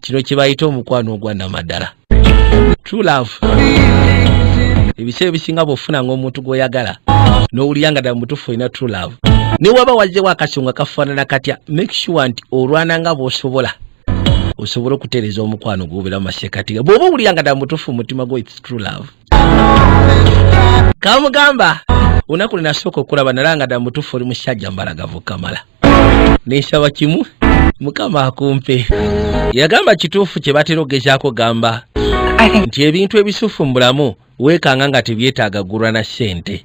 kino kye bayita omukwano ogwa namaddala. True love. Ebiseera ebisinga bw'ofuna ng'omuntu gw'oyagala n'owulira nga ddala mutuufu olina true love, ne waba wazzeewo akasonga kafaanana katya, make sure nti olwana nga bw'osobola osobola okutereeza omukwano gw'obeera mu maseekati. Bw'oba owulira nga ddala mutuufu mu mutima gwo, it's true love. Kamugamba olunaku lwe nasooka okulaba nalaba nga ddala mutuufu oli musajja mbalagavu kamala. Nensaba kimu, Mukama akumpe. Yagamba kituufu kye batera ogezaako gamba nti ebintu ebisufu mu bulamu weekanga nga tebyetaaga gulwa na ssente.